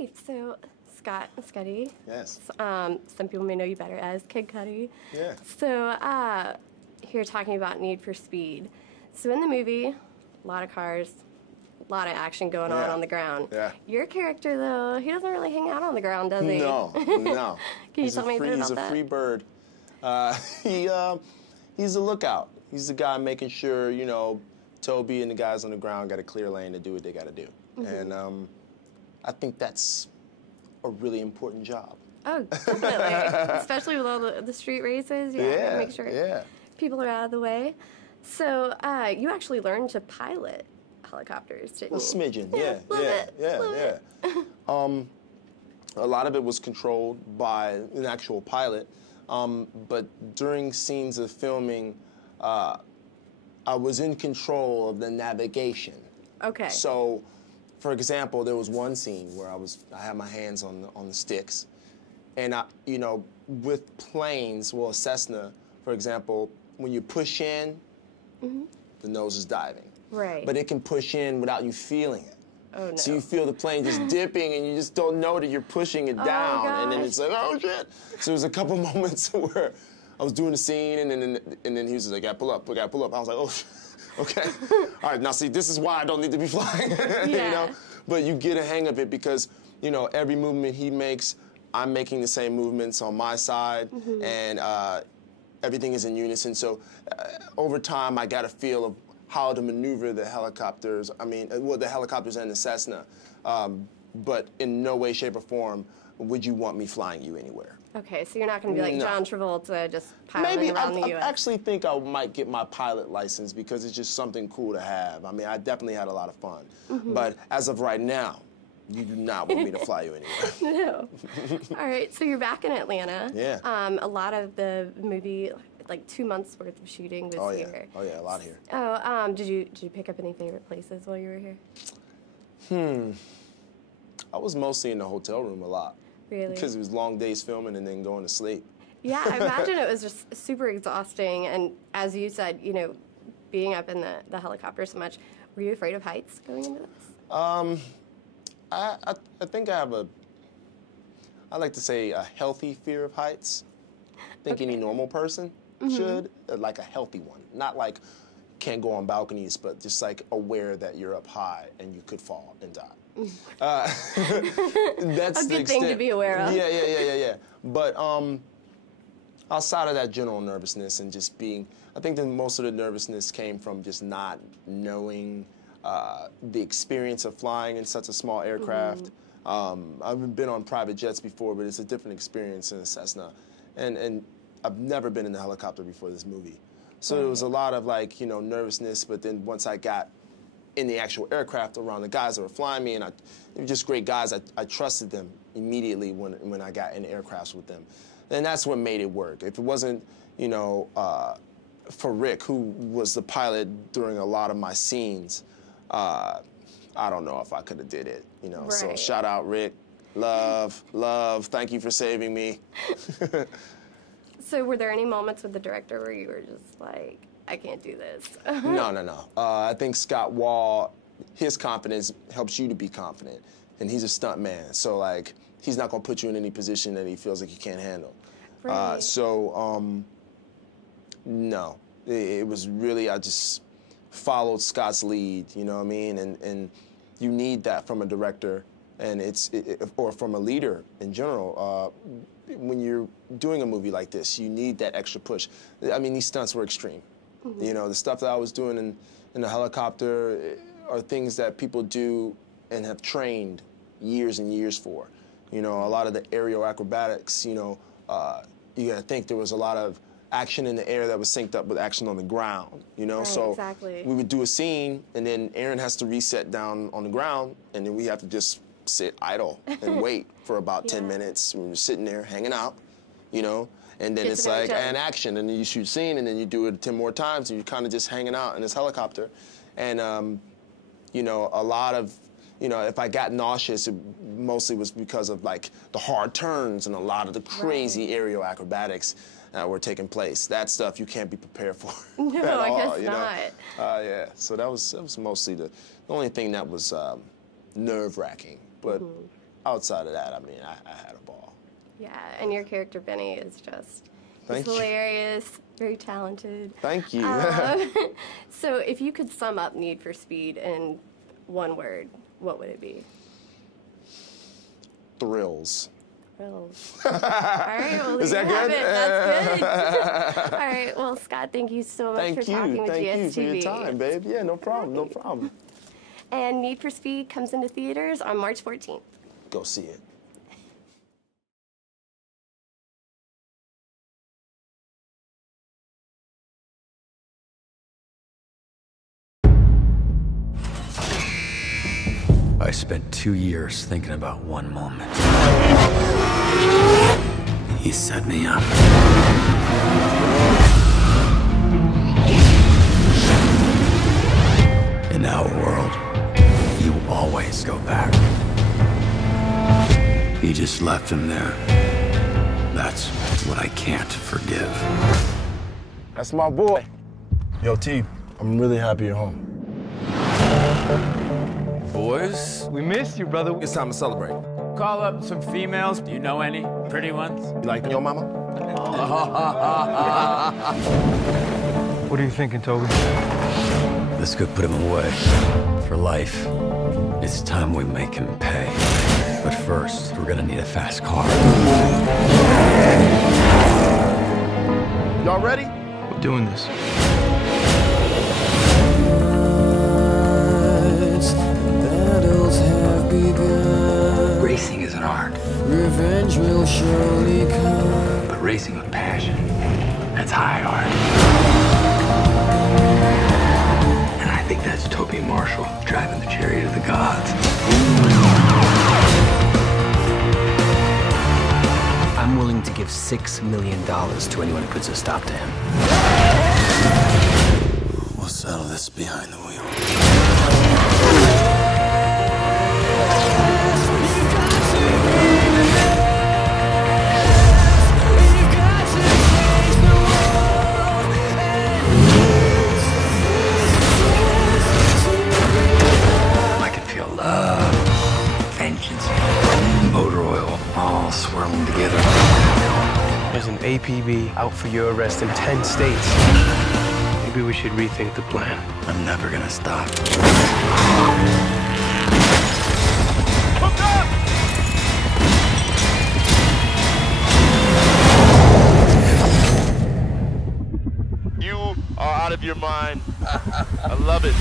right, so Scott Mescudi. Yes. Some people may know you better as Kid Cudi. Yeah. So here talking about Need for Speed. So in the movie, a lot of cars, a lot of action going on the ground. Yeah. Your character, though, he doesn't really hang out on the ground, does he? No, no. Can you tell me a bit about He's a that? free bird. He's a lookout. He's the guy making sure, you know, Toby and the guys on the ground got a clear lane to do what they got to do. And I think that's a really important job. Oh, definitely. Especially with all the street races. Yeah, make sure people are out of the way. So you actually learned to pilot helicopters, didn't you? A smidgen, yeah. A lot of it was controlled by an actual pilot, but during scenes of filming, I was in control of the navigation. Okay. So, for example, there was one scene where I had my hands on the sticks, and you know, with planes, well, a Cessna, for example, when you push in, the nose is diving. Right. But it can push in without you feeling it. Oh, no. So you feel the plane just dipping, and you just don't know that you're pushing it down, and then it's like, oh shit! So there was a couple moments where I was doing the scene, and then he was just like, "Gotta pull up, gotta pull up." I was like, "Oh, okay, all right." Now see, this is why I don't need to be flying, you know. But you get a hang of it because you know every movement he makes, I'm making the same movements on my side, and everything is in unison. So over time, I got a feel of how to maneuver the helicopters. I mean, well, the helicopters and the Cessna. But in no way, shape, or form would you want me flying you anywhere. Okay, so you're not going to be like John Travolta, just piloting Maybe around the U.S. I actually think I might get my pilot license because it's just something cool to have. I mean, I definitely had a lot of fun. But as of right now, you do not want me to fly you anywhere. No. All right, so you're back in Atlanta. Yeah. A lot of the movie, like 2 months worth of shooting this year. Oh yeah, a lot here. Oh, did you pick up any favorite places while you were here? I was mostly in the hotel room a lot. Really? Because it was long days filming and then going to sleep. Yeah, I imagine it was just super exhausting. And as you said, you know, being up in the helicopter so much, were you afraid of heights going into this? I think I have I like to say a healthy fear of heights. I think any normal person should, like a healthy one. Not like can't go on balconies, but just like aware that you're up high and you could fall and die. That's a good thing to be aware of. Yeah. But outside of that general nervousness and just being, I think that most of the nervousness came from just not knowing the experience of flying in such a small aircraft. I've been on private jets before, but it's a different experience in a Cessna. And I've never been in a helicopter before this movie. So there was a lot of like, you know, nervousness, but then once I got in the actual aircraft around the guys that were flying me, and they were just great guys, I trusted them immediately when I got in the aircrafts with them. And that's what made it work. If it wasn't, you know, for Rick, who was the pilot during a lot of my scenes, I don't know if I could have did it, you know. So shout out Rick, love, thank you for saving me. So were there any moments with the director where you were just like, I can't do this? No. I think Scott Wall, his confidence helps you to be confident. And he's a stunt man, so like, he's not gonna put you in any position that he feels like you can't handle. Right. No, it was really, I just followed Scott's lead, you know what I mean? And you need that from a director, and or from a leader in general. When you're doing a movie like this, you need that extra push. I mean, these stunts were extreme. You know, the stuff that I was doing in the helicopter are things that people do and have trained years and years for. You know, a lot of the aerial acrobatics, you know, you gotta think there was a lot of action in the air that was synced up with action on the ground, you know? Right, so exactly. we would do a scene, and then Aaron has to reset down on the ground, and then we have to just sit idle and wait for about 10 minutes. We're sitting there hanging out, you know? And then it's like an action, and then you shoot scene, and then you do it 10 more times, and you're kind of just hanging out in this helicopter. And, you know, a lot of, you know, if I got nauseous, it mostly was because of, like, the hard turns and a lot of the crazy aerial acrobatics were taking place. That stuff you can't be prepared for. No, at all, I guess you not. Yeah, so that was mostly the only thing that was nerve-wracking. But outside of that, I mean, I had a ball. Yeah, and your character, Benny, is just Thank you. Hilarious, very talented. Thank you. So if you could sum up Need for Speed in one word, what would it be? Thrills. Thrills. All right, well, Is that good? That's good. All All right, well, Scott, thank you so much for talking with GSTV. Thank you for your time, babe. Yeah, no problem, no problem. And Need for Speed comes into theaters on March 14th. Go see it. I spent 2 years thinking about one moment. He set me up. In our world, you always go back. He just left him there. That's what I can't forgive. That's my boy. Yo, T, I'm really happy you're home. Boys, we missed you, brother. It's time to celebrate. Call up some females. Do you know any pretty ones? You like your mama? What are you thinking, Toby? This could put him away for life. It's time we make him pay. But first, we're gonna need a fast car. Y'all ready? We're doing this. Racing is an art. Revenge will surely come. But racing with passion, that's high art. And I think that's Toby Marshall driving the chariot of the gods. I'm willing to give $6 million to anyone who puts a stop to him. We'll settle this behind the wheel. I can feel love, vengeance, motor oil all swirling together. There's an APB out for your arrest in 10 states. Maybe we should rethink the plan. I'm never gonna stop. You are out of your mind. I love it.